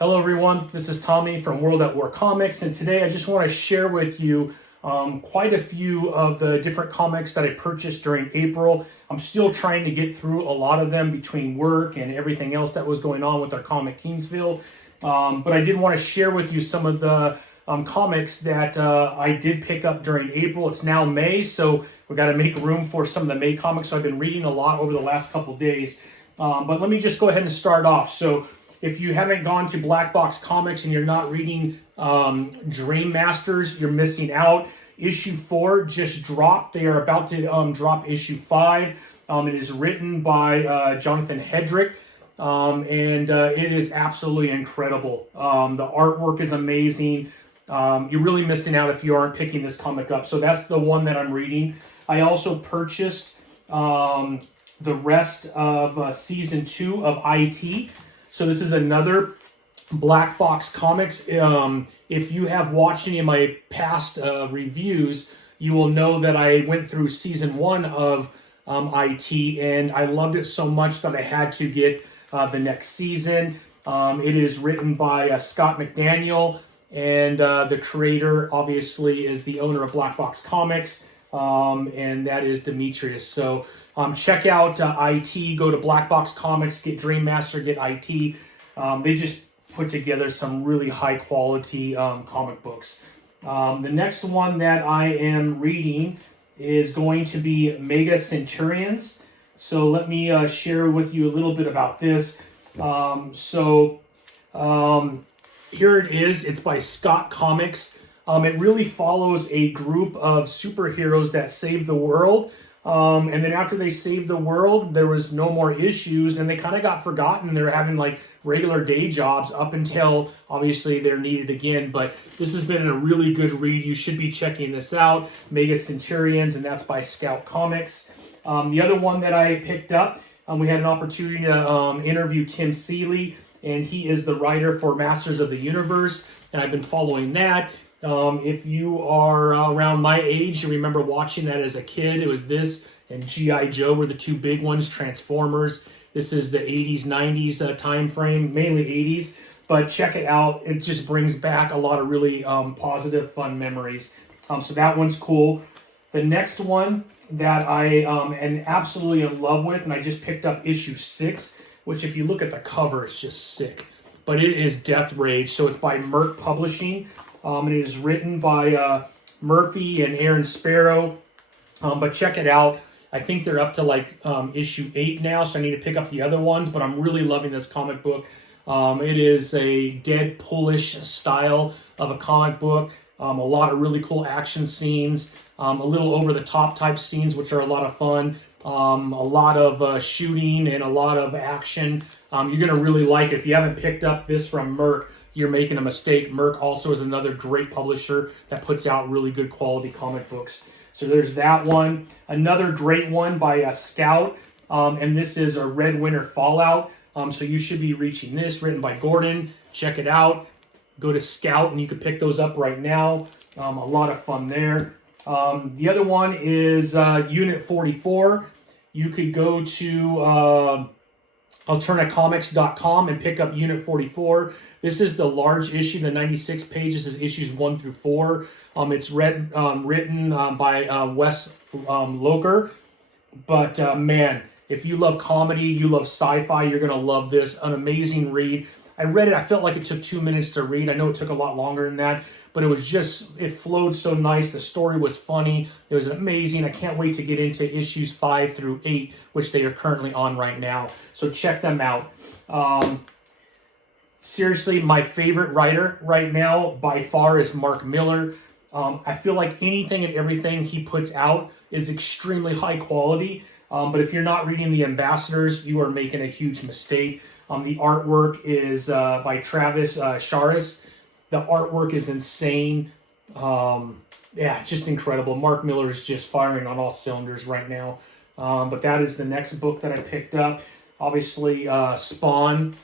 Hello everyone, this is Tommy from World at War Comics, and today I just want to share with you quite a few of the different comics that I purchased during April. I'm still trying to get through a lot of them between work and everything else that was going on with our Comic Kingsville, but I did want to share with you some of the comics that I did pick up during April. It's now May, so we've got to make room for some of the May comics, so I've been reading a lot over the last couple days. But let me just go ahead and start off. So if you haven't gone to Black Box Comics and you're not reading Dream Masters, you're missing out. Issue 4 just dropped. They are about to drop issue 5. It is written by Jonathan Hedrick, and it is absolutely incredible. The artwork is amazing. You're really missing out if you aren't picking this comic up. So that's the one that I'm reading. I also purchased the rest of Season 2 of IT. So this is another Black Box Comics. If you have watched any of my past reviews, you will know that I went through Season 1 of IT, and I loved it so much that I had to get the next season. It is written by Scott McDaniel, and the creator, obviously, is the owner of Black Box Comics, and that is Demetrius. So check out IT, go to Black Box Comics, get Dream Master, get IT. They just put together some really high quality comic books. The next one that I am reading is going to be Mega Centurions. So let me share with you a little bit about this. Here it is. It's by Scott Comics. It really follows a group of superheroes that save the world. And then after they saved the world, there was no more issues, and they kind of got forgotten. They're having like regular day jobs up until obviously they're needed again. But this has been a really good read. You should be checking this out, Mega Centurions, and that's by Scout Comics. The other one that I picked up, we had an opportunity to interview Tim Seeley, and he is the writer for Masters of the Universe, and I've been following that. If you are around my age, you remember watching that as a kid. It was this and G.I. Joe were the two big ones, Transformers. This is the 80s, 90s time frame, mainly 80s. But check it out. It just brings back a lot of really positive, fun memories. So that one's cool. The next one that I am absolutely in love with, and I just picked up issue 6, which if you look at the cover, it's just sick. But it is Deathrage. So it's by Merc Publishing. It is written by Murphy and Aaron Sparrow. But check it out. I think they're up to like issue 8 now, so I need to pick up the other ones. But I'm really loving this comic book. It is a Deadpool-ish style of a comic book. A lot of really cool action scenes. A little over-the-top type scenes, which are a lot of fun. A lot of shooting and a lot of action. You're going to really like it. If you haven't picked up this from Merc, you're making a mistake. Merc also is another great publisher that puts out really good quality comic books. So there's that one. Another great one by Scout, and this is a Red Winter Fallout. So you should be reaching this, written by Gordon. Check it out. Go to Scout, and you can pick those up right now. A lot of fun there. The other one is Unit 44. You could go to alternacomics.com and pick up Unit 44. This is the large issue, the 96 pages is issues 1 through 4. It's written by Wes Loker. But man, if you love comedy, you love sci-fi, you're going to love this. An amazing read. I read it. I felt like it took 2 minutes to read. I know it took a lot longer than that, but it flowed so nice. The story was funny. It was amazing. I can't wait to get into issues 5 through 8, which they are currently on right now. So check them out. Seriously, my favorite writer right now by far is Mark Millar. I feel like anything and everything he puts out is extremely high quality. But if you're not reading The Ambassadors, you are making a huge mistake. The artwork is by Travis Charis. The artwork is insane. Just incredible. Mark Millar is just firing on all cylinders right now. But that is the next book that I picked up. Obviously, Spawn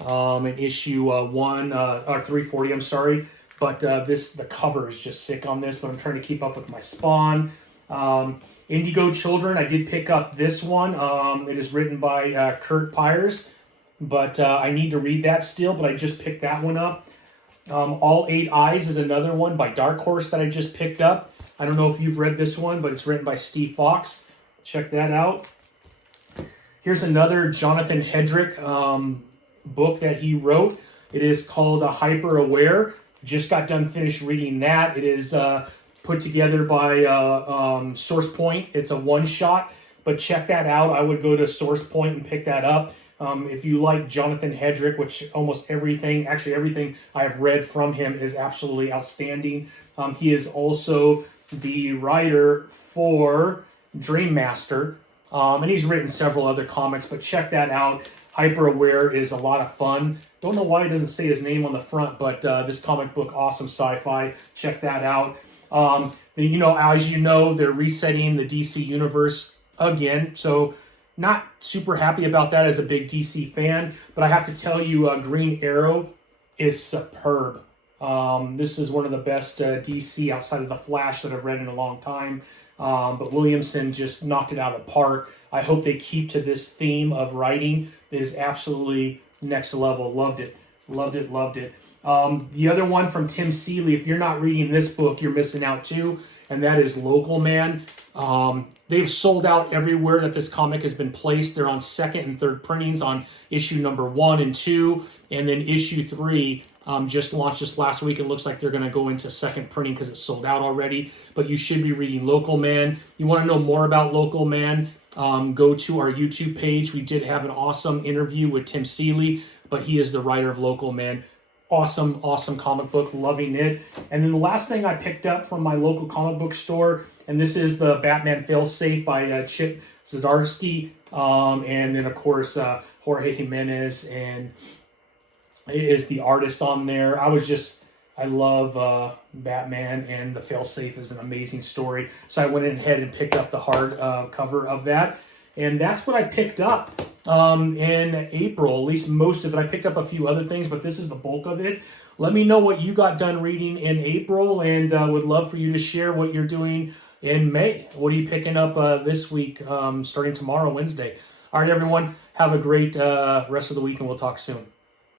in issue 1 or 340. I'm sorry, but the cover is just sick on this. But I'm trying to keep up with my Spawn. Indigo Children. I did pick up this one. It is written by Kurt Pyers. but I need to read that still, but I just picked that one up. All Eight Eyes is another one by Dark Horse that I just picked up. I don't know if you've read this one, but it's written by Steve Fox. Check that out. Here's another Jonathan Hedrick book that he wrote. It is called Hyper Aware. Just got done finished reading that. It is put together by Source Point. It's a one-shot, but check that out. I would go to Source Point and pick that up. If you like Jonathan Hedrick, which almost everything, actually everything I've read from him is absolutely outstanding. He is also the writer for Dream Master, and he's written several other comics, but check that out. Hyper Aware is a lot of fun. Don't know why it doesn't say his name on the front, but this comic book, awesome sci-fi. Check that out. You know, as you know, they're resetting the DC universe again, so not super happy about that as a big DC fan, but I have to tell you, Green Arrow is superb. This is one of the best DC outside of The Flash that I've read in a long time. But Williamson just knocked it out of the park. I hope they keep to this theme of writing. It is absolutely next level. Loved it. Loved it. Loved it. The other one from Tim Seeley, if you're not reading this book, you're missing out too, and that is Local Man. They've sold out everywhere that this comic has been placed. They're on second and third printings on issue number 1 and 2, and then issue 3 just launched this last week. It looks like they're going to go into second printing because it's sold out already, but you should be reading Local Man. You want to know more about Local Man, go to our YouTube page. We did have an awesome interview with Tim Seeley, but he is the writer of Local Man. Awesome, awesome comic book, loving it. And then the last thing I picked up from my local comic book store, and this is the Batman Failsafe by Chip Zdarsky, and then of course Jorge Jimenez and is the artist on there. I love Batman, and the Failsafe is an amazing story. So I went ahead and picked up the hard cover of that. And that's what I picked up in April, at least most of it. I picked up a few other things, but this is the bulk of it. Let me know what you got done reading in April, and would love for you to share what you're doing in May. What are you picking up this week, starting tomorrow, Wednesday? All right, everyone, have a great rest of the week, and we'll talk soon.